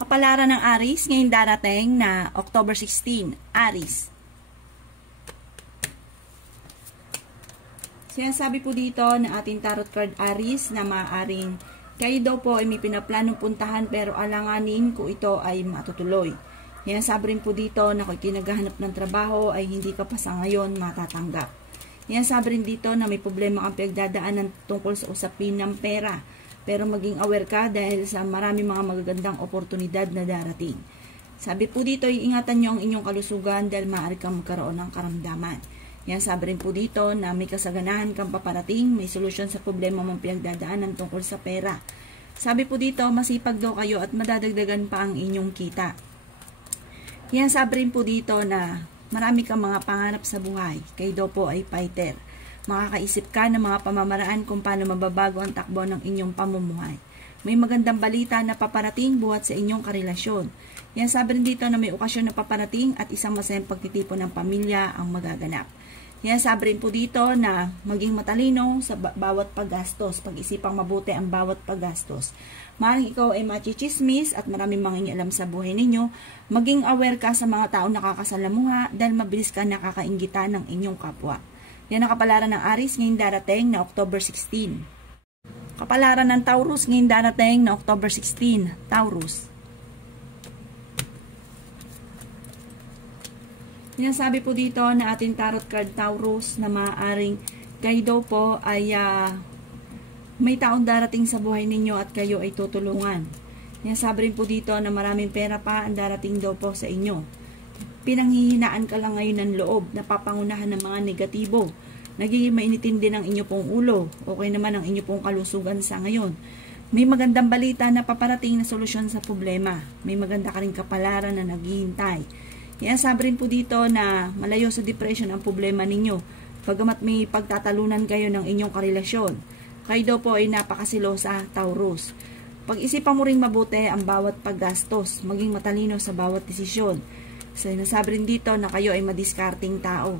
Kapalaran ng Aries ngayong darating na October 16. Aries. Sinasabi po dito na ating tarot card Aries na maaaring kayo daw po ay may pinaplanong puntahan pero alanganin kung ito ay matutuloy. Sinasabi rin po dito na kung kinaghahanap ng trabaho ay hindi ka pa sa ngayon matatanggap. Sinasabi rin dito na may problema ang pinagdadaanan tungkol sa usapin ng pera. Pero maging aware ka dahil sa marami mga magagandang oportunidad na darating. Sabi po dito, iingatan nyo ang inyong kalusugan dahil maaari kang magkaroon ng karamdaman. Yan, sabi rin po dito na may kasaganahan kang paparating, may solusyon sa problema mong pinagdadaanan tungkol sa pera. Sabi po dito, masipag daw kayo at madadagdagan pa ang inyong kita. Yan, sabi rin po dito na marami kang mga pangarap sa buhay. Kayo daw po ay fighter. Makakaisip ka ng mga pamamaraan kung paano mababago ang takbo ng inyong pamumuhay. May magandang balita na paparating buhat sa inyong karelasyon. Yan, sabi rin dito na may okasyon na paparating at isang masayang pagtitipon ng pamilya ang magaganap. Yan, sabi rin po dito na maging matalino sa bawat paggastos. Pag-isipang mabuti ang bawat paggastos. Maaaring ikaw ay machichismis at maraming mangingialam sa buhay ninyo. Maging aware ka sa mga taong nakakasalamuha dahil mabilis ka nakakaingitan ng inyong kapwa. Yan ang kapalaran ng Aries ngayong darating na October 16. Kapalaran ng Taurus ngayong darating na October 16. Taurus. Sinasabi po dito na ating tarot card Taurus na maaaring kayo daw po ay may taong darating sa buhay ninyo at kayo ay tutulungan. Sinasabi rin po dito na maraming pera pa ang darating daw po sa inyo. Pinanghihinaan ka lang ngayon ng loob, napapangunahan ng mga negatibo. Nagiging mainitin din ang inyo pong ulo. Okay naman ang inyo pong kalusugan sa ngayon. May magandang balita na paparating na solusyon sa problema. May maganda ka rin kapalaran na naghihintay. Sabi rin po dito na malayo sa depression ang problema ninyo. Pagamat may pagtatalunan kayo ng inyong karelasyon. Kayo daw po ay napakasilosa, Taurus. Pag-isipan mo rin mabuti ang bawat paggastos. Maging matalino sa bawat desisyon. Sinasabi rin dito na kayo ay madiskarting tao.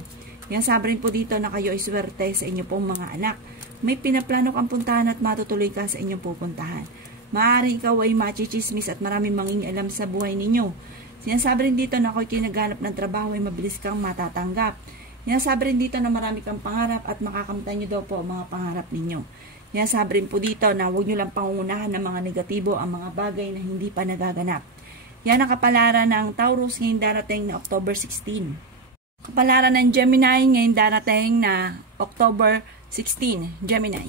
Sabi rin po dito na kayo ay swerte sa inyo pong mga anak. May pinaplano kang puntahan at matutuloy ka sa inyong pupuntahan. Maaaring ikaw ay machichismis at maraming mangingialam sa buhay ninyo. Sinasabi rin dito na kung kinaghanap ng trabaho ay mabilis kang matatanggap. Sinasabi rin dito na marami kang pangarap at makakamtan nyo daw po ang mga pangarap ninyo. Sinasabi rin po dito na huwag nyo lang pangungunahan ng mga negatibo ang mga bagay na hindi pa nagaganap. Yan ang kapalaran ng Taurus ngayong darating na October 16. Kapalaran ng Gemini ngayong darating na October 16. Gemini.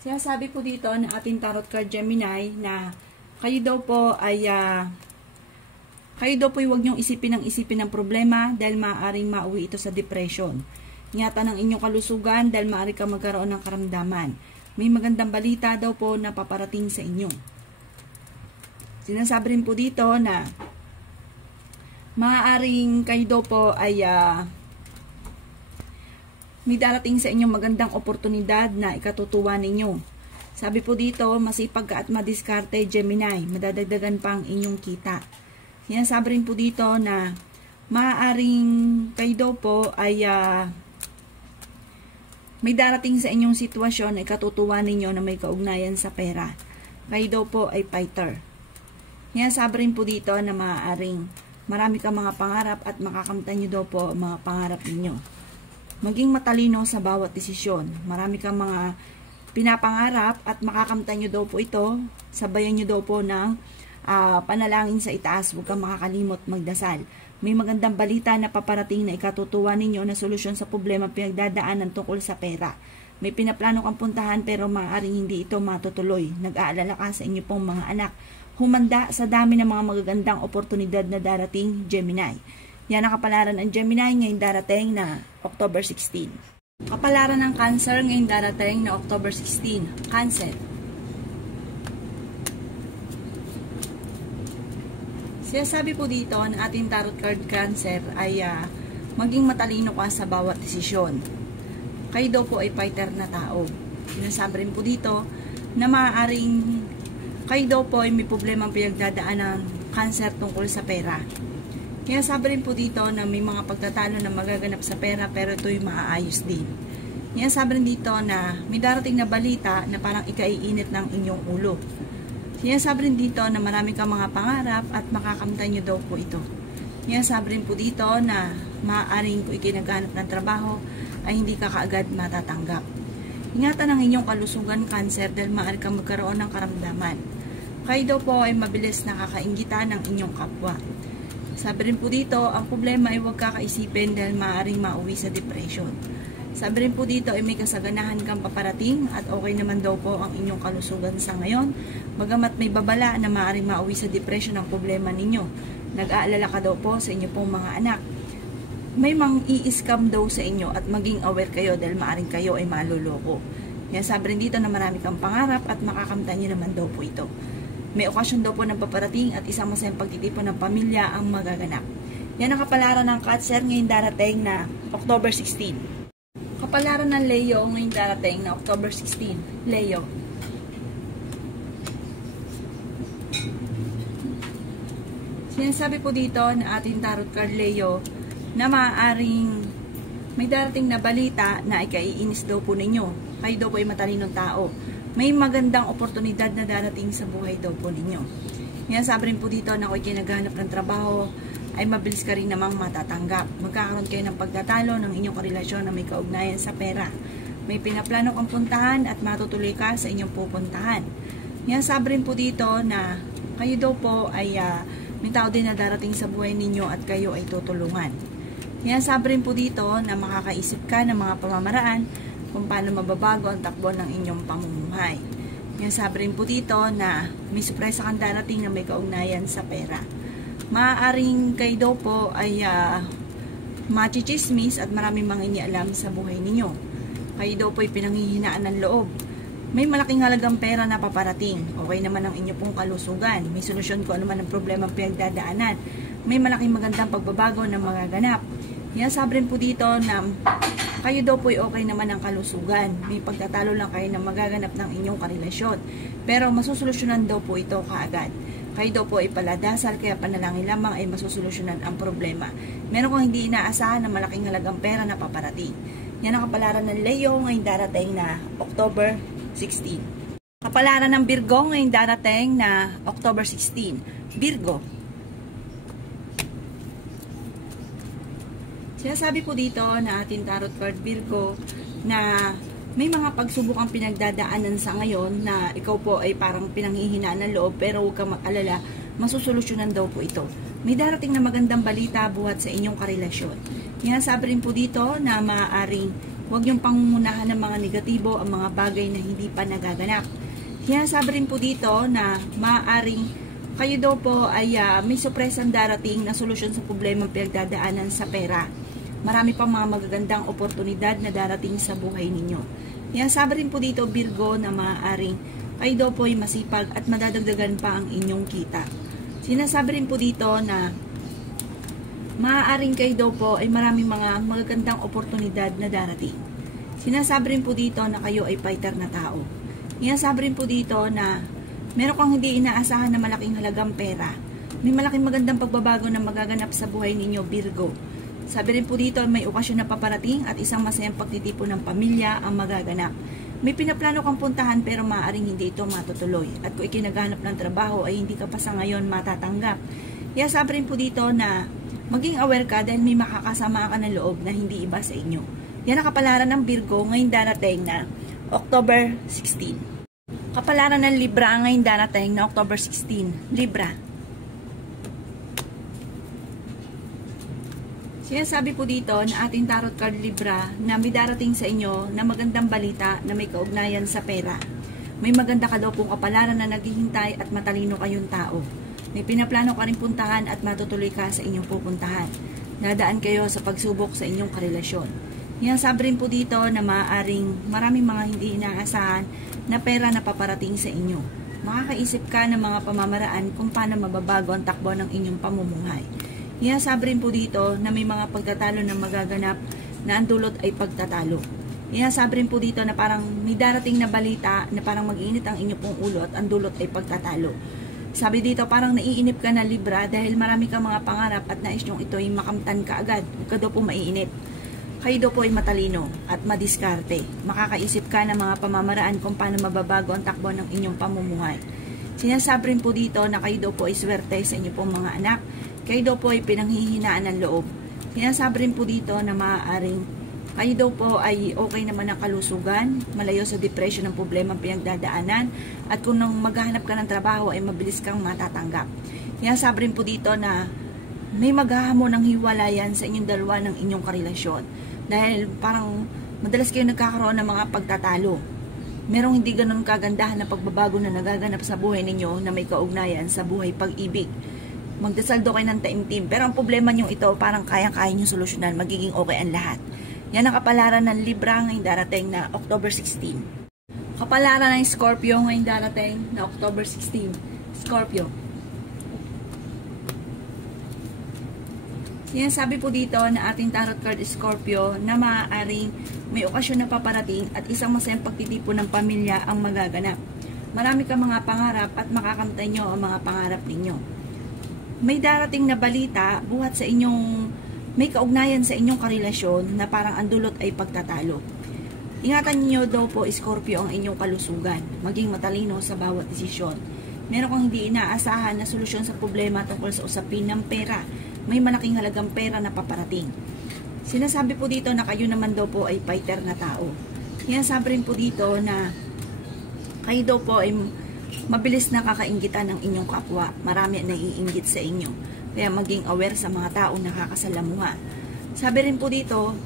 Sinasabi po dito na ating tarot card Gemini na kayo daw po ay huwag niyong isipin ng problema dahil maaaring mauwi ito sa depression. Ingatan ang inyong kalusugan dahil maaari kang magkaroon ng karamdaman. May magandang balita daw po na paparating sa inyo. Sinasabi rin po dito na maaaring kayo daw po ay may darating sa inyong magandang oportunidad na ikatutuwa ninyo. Sabi po dito, masipag ka at madiskarte, Gemini. Madadagdagan pa ang inyong kita. Sinasabi rin po dito na maaaring kayo daw po ay may darating sa inyong sitwasyon na ikatutuwa ninyo na may kaugnayan sa pera. Kayo daw po ay fighter. Sabi rin po dito na maaaring marami kang mga pangarap at makakamtan nyo daw po ang mga pangarap ninyo. Maging matalino sa bawat desisyon. Marami kang mga pinapangarap at makakamtan nyo daw po ito. Sabayan nyo daw po ng panalangin sa itaas. Huwag kang makakalimot magdasal. May magandang balita na paparating na ikatutuwa ninyo na solusyon sa problema pinagdadaanan tungkol sa pera. May pinaplano kang puntahan pero maaaring hindi ito matutuloy. Nag-aalala ka sa inyo pong mga anak. Humanda sa dami ng mga magagandang oportunidad na darating, Gemini. Yan ang kapalaran ng Gemini ngayong darating na October 16. Kapalaran ng Cancer ngayong darating na October 16. Cancer. Sinasabi po dito na ating tarot card Cancer ay maging matalino ka sa bawat desisyon. Kayo daw po ay fighter na tao. Sinasabi rin po dito na maaaring kayo daw po ay may problemang pinagdadaan ng Cancer tungkol sa pera. Kaya sabi rin po dito na may mga pagtatalo na magaganap sa pera pero ito'y maaayos din. Yan, sabi rin dito na may darating na balita na parang ikaiinit ng inyong ulo. Yan, sabi rin dito na marami kang mga pangarap at makakamtan nyo daw po ito. Yan, sabi rin po dito na maaaring kung ikinaghanap ng trabaho ay hindi ka kaagad matatanggap. Ingatan ang inyong kalusugan, Cancer, dahil maaari kang magkaroon ng karamdaman. Kayo daw po ay mabilis nakakainggitan ng inyong kapwa. Sabi rin po dito, ang problema ay huwag kakaisipin dahil maaaring mauwi sa depression. Sabi rin po dito ay may kasaganahan kang paparating at okay naman daw po ang inyong kalusugan sa ngayon. Bagamat may babala na maaaring mauwi sa depression ang problema ninyo. Nag-aalala ka daw po sa inyo pong mga anak. May mang-i-scam daw sa inyo at maging aware kayo dahil maaaring kayo ay maluloko. Yan, sabi rin dito na marami kang pangarap at makakamtan nyo naman daw po ito. May okasyon daw po ng paparating at isang masayang pagtitipon ng pamilya ang magaganap. Yan ang kapalaran ng Cancer ngayon darating na October 16. Kapalaran ng Leo ngayon darating na October 16. Leo. Sinasabi po dito na ating tarot card Leo na maaaring may darating na balita na ikaiinis daw po ninyo. Kayo daw po ay matalinong tao. May magandang oportunidad na darating sa buhay daw po ninyo. Yan, sabi rin po dito na kung kinaghanap ng trabaho ay mabilis ka rin namang matatanggap. Magkakaroon kayo ng pagtatalo ng inyong karelasyon na may kaugnayan sa pera. May pinaplano kang puntahan at matutuloy ka sa inyong pupuntahan. Yan, sabi rin po dito na kayo daw po ay may tao din na darating sa buhay ninyo at kayo ay tutulungan. Yan, sabi rin po dito na makakaisip ka ng mga pamamaraan kung paano mababago ang takbo ng inyong pamumuhay. Yan, sabi rin po dito na may surpresa kang darating na may kaugnayan sa pera. Maaaring kayo daw po ay machichismis at maraming mangingialam sa buhay ninyo. Kayo daw po ay pinanghihinaan ng loob. May malaking halagang pera na paparating. Okay naman ang inyo pong kalusugan. May solusyon kung ano man ang problema ang pinagdadaanan. May malaking magandang pagbabago na magaganap. Yan, sabi rin po dito na kayo daw po ay okay naman ang kalusugan. May pagtatalo lang kayo na magaganap ng inyong karelasyon. Pero masusolusyonan daw po ito kaagad. Kayo daw po ay paladasal, kaya panalangin lamang ay masusolusyonan ang problema. Meron kang hindi inaasahan na malaking halagang pera na paparating. Yan ang kapalaran ng Leo ngayong darating na October 16. Kapalaran ng Virgo ngayong darating na October 16. Virgo. Sinasabi po dito na ating tarot card Virgo na may mga pagsubok ang pinagdadaanan sa ngayon na ikaw po ay parang pinanghihinaan ng loob, pero huwag kang mag-alala, masusolusyonan daw po ito. May darating na magandang balita buhat sa inyong karelasyon. Sabi rin po dito na maaaring huwag yung pangungunahan ng mga negatibo ang mga bagay na hindi pa nagaganap. Sabi rin po dito na maaaring kayo daw po ay may surpresang darating na solusyon sa problema pinagdadaanan sa pera. Marami pang mga magagandang oportunidad na darating sa buhay ninyo. Sabi rin po dito Virgo na maaaring kayo daw po ay masipag at madadagdagan pa ang inyong kita. Sinasabi rin po dito na maaaring kayo daw po ay maraming mga magagandang oportunidad na darating. Sinasabi rin po dito na kayo ay fighter na tao. Sinasabi rin po dito na meron kang hindi inaasahan na malaking halagang pera. May malaking magandang pagbabago na magaganap sa buhay ninyo Virgo. Sabi rin po dito, may okasyon na paparating at isang masayang pagtitipon ng pamilya ang magaganap. May pinaplano kang puntahan pero maaaring hindi ito matutuloy. At kung ikinaghanap ng trabaho ay hindi ka pa sa ngayon matatanggap. Sabi rin po dito na maging aware ka dahil may makakasama ka ng loob na hindi iba sa inyo. Yan ang kapalaran ng Virgo ngayong darating na October 16. Kapalaran ng Libra ngayong darating na October 16. Libra. Sinasabi po dito na ating tarot card Libra na may darating sa inyo na magandang balita na may kaugnayan sa pera. May maganda ka daw pong kapalaran na naghihintay at matalino kayong tao. May pinaplano ka rin puntahan at matutuloy ka sa inyong pupuntahan. Dadaan kayo sa pagsubok sa inyong karelasyon. Sabi rin po dito na maaaring maraming mga hindi inaasahan na pera na paparating sa inyo. Makakaisip ka ng mga pamamaraan kung paano mababago ang takbo ng inyong pamumuhay. Sabi rin po dito na may mga pagtatalo na magaganap na ang dulot ay pagtatalo. Sabi rin po dito na parang may darating na balita na parang mag-iinit ang inyong pong ulo at ang dulot ay pagtatalo. Sabi dito parang naiinip ka na Libra dahil marami kang mga pangarap at nais nyong ito ay makamtan ka agad. Huwag ka daw po maiinip. kayo daw po ay matalino at madiskarte. Makakaisip ka ng mga pamamaraan kung paano mababago ang takbo ng inyong pamumuhay. Sinasabi rin po dito na kayo daw po ay swerte sa inyong pong mga anak. Kayo daw po ay pinanghihinaan ng loob. Sinasabi rin po dito na maaaring kayo daw po ay okay naman ang kalusugan, malayo sa depression ng problema ang pinagdadaanan, at kung nang maghahanap ka ng trabaho ay mabilis kang matatanggap. Sinasabi rin po dito na may maghahamon ng hiwalayan sa inyong dalawa ng inyong karelasyon. Dahil parang madalas kayo nagkakaroon ng mga pagtatalo. Merong hindi ganun kagandahan na pagbabago na nagaganap sa buhay ninyo na may kaugnayan sa buhay pag-ibig. Magdasal daw kayo ng taimtim. Pero ang problema nyo ito, parang kayang-kaya nyo solusyonan, magiging okay ang lahat. Yan ang kapalaran ng Libra ngayong darating na October 16. Kapalaran ng Scorpio ngayong darating na October 16. Scorpio. Sinasabi po dito na ating tarot card Scorpio na maaaring may okasyon na paparating at isang masayang pagtitipon ng pamilya ang magaganap. Marami kang mga pangarap at makakamtan nyo ang mga pangarap ninyo. May darating na balita buhat sa inyong may kaugnayan sa inyong karelasyon na parang ang dulot ay pagtatalo. Ingatan niyo daw po Scorpio ang inyong kalusugan, maging matalino sa bawat desisyon. Meron kang hindi inaasahan na solusyon sa problema tungkol sa usapin ng pera. May malaking halagang pera na paparating. Sinasabi po dito na kayo naman daw po ay fighter na tao. Sinasabi rin po dito na kayo daw po ay mabilis na kakainggitan ng inyong kapwa. Marami na naiinggit sa inyo. Kaya maging aware sa mga taong nakakasalamuha. Sabi rin po dito,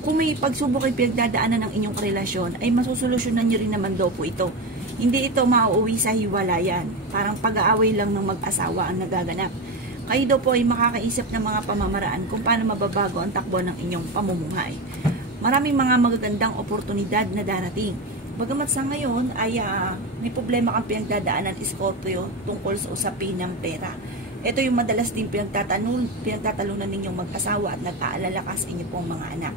kung may pagsubok ay pinagdadaanan ng inyong relasyon, ay masusolusyonan nyo rin naman daw po ito. Hindi ito mauuwi sa hiwalayan. Parang pag-aaway lang ng mag-asawa ang nagaganap. Kayo daw po ay makakaisip ng mga pamamaraan kung paano mababago ang takbo ng inyong pamumuhay. Maraming mga magagandang oportunidad na darating. Bagamat sa ngayon ay may problema kang pinagdadaanan Scorpio tungkol sa usapin ng pera. Ito yung madalas din pinagtatalunan ninyong mag-asawa at nag-aalala ka sa inyong pong mga anak.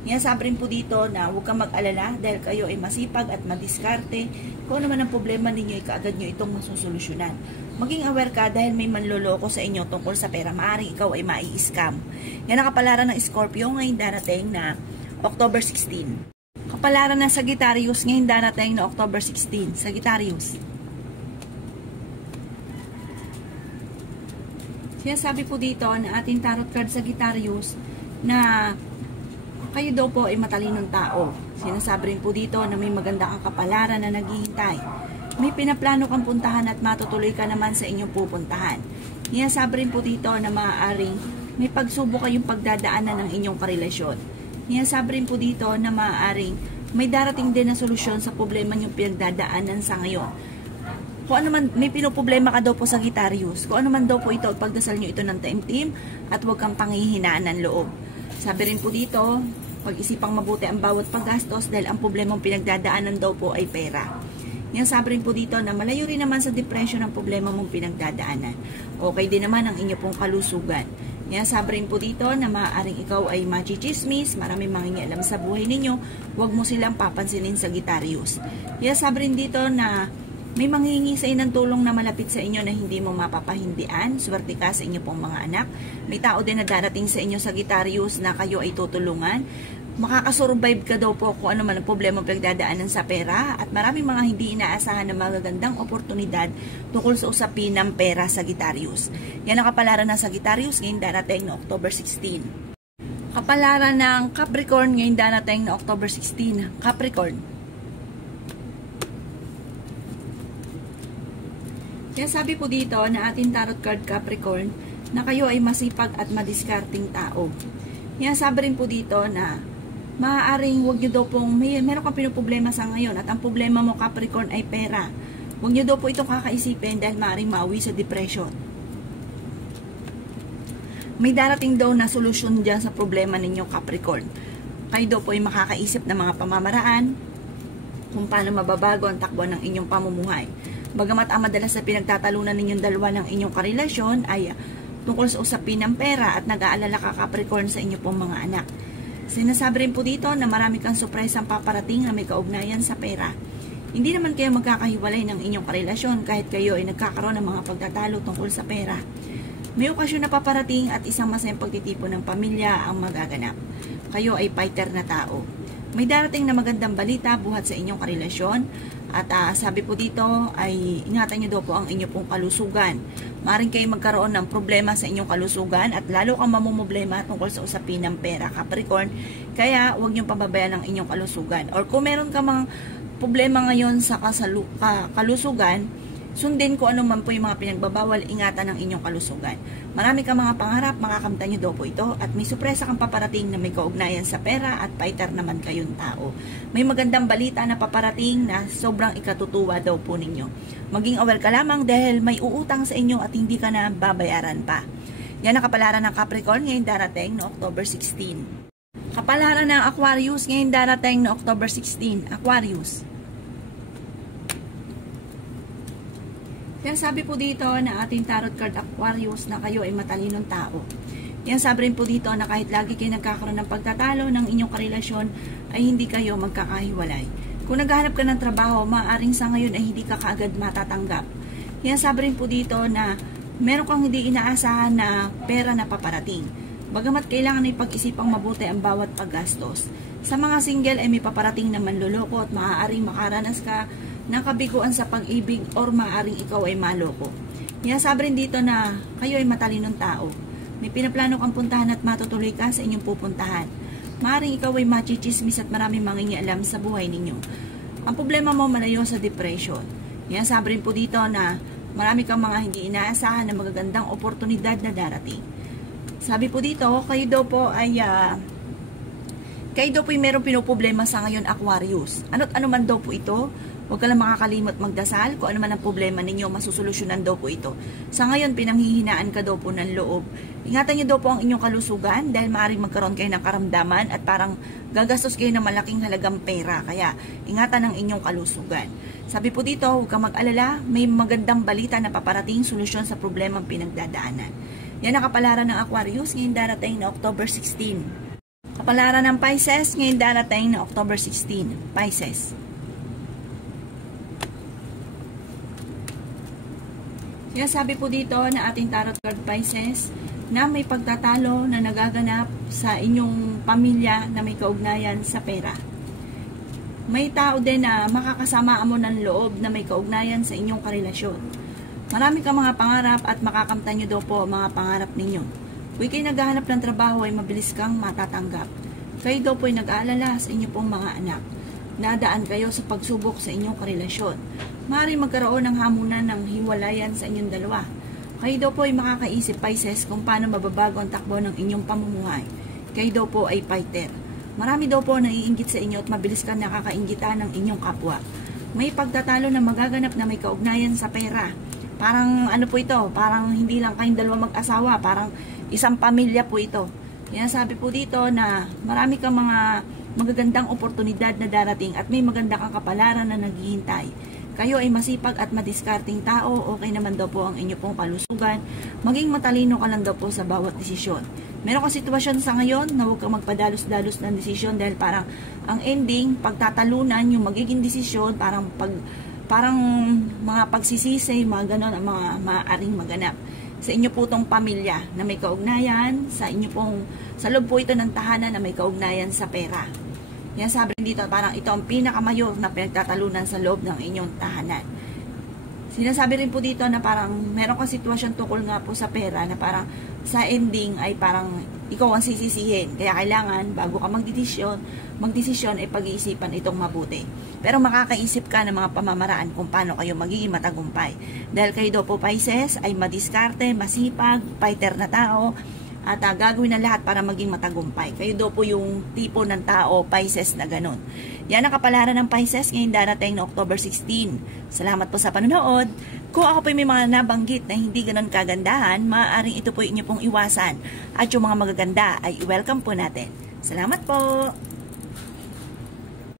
Sabi rin po dito na huwag kang mag-alala dahil kayo ay masipag at madiskarte. Kung naman ang problema ninyo ay kaagad nyo itong masusolusyonan. Maging aware ka dahil may manloloko sa inyo tungkol sa pera. Maaaring ikaw ay mai-scam. Yan ang kapalaran ng Scorpio ngayon darating na October 16. Kapalaran ng Sagittarius ngayon darating na October 16. Sagittarius. Sinasabi po dito na ating tarot card Sagittarius na kayo daw po ay matalinong tao. Sinasabi rin po dito na may maganda kang kapalaran na naghihintay. May pinaplano kang puntahan at matutuloy ka naman sa inyong pupuntahan. Sinasabi rin po dito na maaaring may pagsubok kayong pagdadaanan ng inyong karelasyon. Sinasabi rin po dito na maaaring may darating din na solusyon sa problema niyong pinagdadaanan sa ngayon. Kung ano man, may pinoproblema ka daw po Sagittarius. Kung ano man daw po ito, pagdasal nyo ito ng taimtim at huwag kang panghihinaan ng loob. Sabi rin po dito, pag-isipang mabuti ang bawat paggastos dahil ang problemang pinagdadaanan daw po ay pera. Yan sabi rin po dito na malayo rin naman sa depression ang problema mong pinagdadaanan. Okay din naman ang inyo pong kalusugan. Yan sabi rin po dito na maaaring ikaw ay machichismis, maraming mangingialam sa buhay ninyo, huwag mo silang papansinin Sagittarius. Yan sabi rin dito na may manghihingi sa inyo ng tulong na malapit sa inyo na hindi mo mapapahindian. Swerte ka sa inyo pong mga anak. May tao din na darating sa inyo Sagittarius na kayo ay tutulungan. Makakasurvive ka daw po kung ano man ang problema pagdadaanan sa pera. At maraming mga hindi inaasahan na magagandang oportunidad tungkol sa usapin ng pera Sagittarius. Yan ang kapalaran ng Sagittarius ngayong darating na October 16. Kapalaran ng Capricorn ngayong darating na October 16. Capricorn. Kaya sabi po dito na ating tarot card Capricorn na kayo ay masipag at madiskarting tao. Kaya sabi rin po dito na maaaring huwag nyo daw pong meron kang pinoproblema sa ngayon at ang problema mo Capricorn ay pera. Huwag nyo daw po itong kakaisipin dahil maaaring mauwi sa depression. May darating daw na solusyon dyan sa problema ninyo Capricorn. Kayo daw po ay makakaisip ng mga pamamaraan kung paano mababago ang takbo ng inyong pamumuhay. Bagamat ang madalas na pinagtatalunan ninyong dalawa ng inyong karelasyon ay tungkol sa usapin ng pera at nag-aalala ka Capricorn sa inyo pong mga anak. Sinasabi rin po dito na marami kang surpresang paparating na may kaugnayan sa pera. Hindi naman kayo magkakahiwalay ng inyong karelasyon kahit kayo ay nagkakaroon ng mga pagtatalo tungkol sa pera. May okasyon na paparating at isang masayang pagtitipon ng pamilya ang magaganap. kayo ay fighter na tao. May darating na magandang balita buhat sa inyong karelasyon. At sabi po dito ay ingatan nyo daw po ang inyong pong kalusugan. Maring kayo magkaroon ng problema sa inyong kalusugan at lalo kang mamumblema tungkol sa usapin ng pera, Capricorn. Kaya huwag nyo pababayaan ang inyong kalusugan. Or kung meron ka mga problema ngayon sa kalusugan, sundin ko ano man po yung mga pinagbabawal, ingatan ng inyong kalusugan. Marami ka mga pangarap, makakamtan nyo daw po ito, at may sorpresa kang paparating na may kaugnayan sa pera at fighter naman kayong tao. May magandang balita na paparating na sobrang ikatutuwa daw po ninyo. Maging aware ka lamang dahil may uutang sa inyo at hindi ka na babayaran pa. Yan ang kapalaran ng Capricorn ngayon darating no October 16. Kapalaran ng Aquarius ngayon darating no October 16. Aquarius. Yan sabi po dito na ating tarot card Aquarius na kayo ay matalinong tao. Yan sabi rin po dito na kahit lagi kayo nagkakaroon ng pagtatalo ng inyong karelasyon ay hindi kayo magkakahiwalay. Kung naghahanap ka ng trabaho, maaaring sa ngayon ay hindi ka kaagad matatanggap. Yan sabi rin po dito na meron kang hindi inaasahan na pera na paparating. Bagamat kailangan ay pag-isipang mabuti ang bawat paggastos. Sa mga single ay may paparating na manloloko at maaaring makaranas ka ng kabiguan sa pag-ibig or maaaring ikaw ay maloko. Yan sabi rin dito na kayo ay matalinong tao. May pinaplano kang puntahan at matutuloy ka sa inyong pupuntahan. Maaaring ikaw ay machichismis at maraming mangingialam sa buhay ninyo. Ang problema mo malayo sa depression. Yan sabi rin po dito na marami kang mga hindi inaasahan na magagandang oportunidad na darating. Sabi po dito, kayo daw po ay merong pinoproblema sa ngayon Aquarius. Ano't ano man daw po ito, huwag ka lang makakalimot magdasal. Kung ano man ang problema ninyo, masusolusyonan daw po ito. Sa ngayon, pinanghihinaan ka daw po ng loob. Ingatan niyo daw po ang inyong kalusugan dahil maaaring magkaroon kayo ng karamdaman at parang gagastos kayo ng malaking halagang pera. Kaya, ingatan ang inyong kalusugan. Sabi po dito, huwag ka mag-alala, may magandang balita na paparating solusyon sa problemang pinagdadaanan. Yan ang kapalaran ng Aquarius ngayon darating na October 16. Kapalaran ng Pisces ngayon darating na October 16. Pisces. Kaya sabi po dito na ating tarot card Pisces na may pagtatalo na nagaganap sa inyong pamilya na may kaugnayan sa pera. May tao din na makakasama mo ng loob na may kaugnayan sa inyong karelasyon. Marami kang mga pangarap at makakamtan nyo daw po mga pangarap ninyo. Kung kayo naghahanap ng trabaho ay mabilis kang matatanggap. Kayo daw po ay nag-aalala sa inyong pong mga anak. Nadaan kayo sa pagsubok sa inyong karelasyon. Maaaring magkaroon ng hamunan ng hiwalayan sa inyong dalawa. Kayo daw po ay makakaisip Pisces kung paano mababago ang takbo ng inyong pamumuhay. Kayo daw po ay fighter. Marami daw po naiinggit sa inyo at mabilis kang nakakainggitan ng inyong kapwa. May pagtatalo na magaganap na may kaugnayan sa pera. Parang ano po ito, parang hindi lang kayong dalawa mag-asawa, parang isang pamilya po ito. Yan sabi po dito na marami kang mga magagandang oportunidad na darating at may maganda kang kapalaran na naghihintay. Kayo ay masipag at madiskarting tao, okay naman daw po ang inyo pong kalusugan, maging matalino ka lang daw po sa bawat desisyon. Meron kang sitwasyon sa ngayon na huwag kang magpadalos-dalos ng desisyon dahil parang ang ending, pagtatalunan, yung magiging desisyon, parang mga pagsisisi, mga ganon ang mga maaaring maganap. Sa inyo po itong pamilya na may kaugnayan, sa loob po ito ng tahanan na may kaugnayan sa pera. Yan sabi rin dito, parang ito ang pinakamayor na pinagtatalunan sa loob ng inyong tahanan. Sinasabi rin po dito na parang meron kang sitwasyon tungkol nga po sa pera na parang sa ending ay parang ikaw ang sisisihin. Kaya kailangan bago ka magdesisyon ay pag-iisipan itong mabuti. Pero makakaisip ka ng mga pamamaraan kung paano kayo magiging matagumpay. Dahil kayo daw po Pisces ay madiskarte, masipag, fighter na tao, at gagawin na lahat para maging matagumpay. Kayo daw po yung tipo ng tao, Pisces na ganun. Yan ang kapalaran ng Pisces ngayon darating na October 16. Salamat po sa panonood. Kung ako po may mga nabanggit na hindi ganun kagandahan, maaaring ito po inyo pong iwasan. At yung mga magaganda ay i-welcome po natin. Salamat po!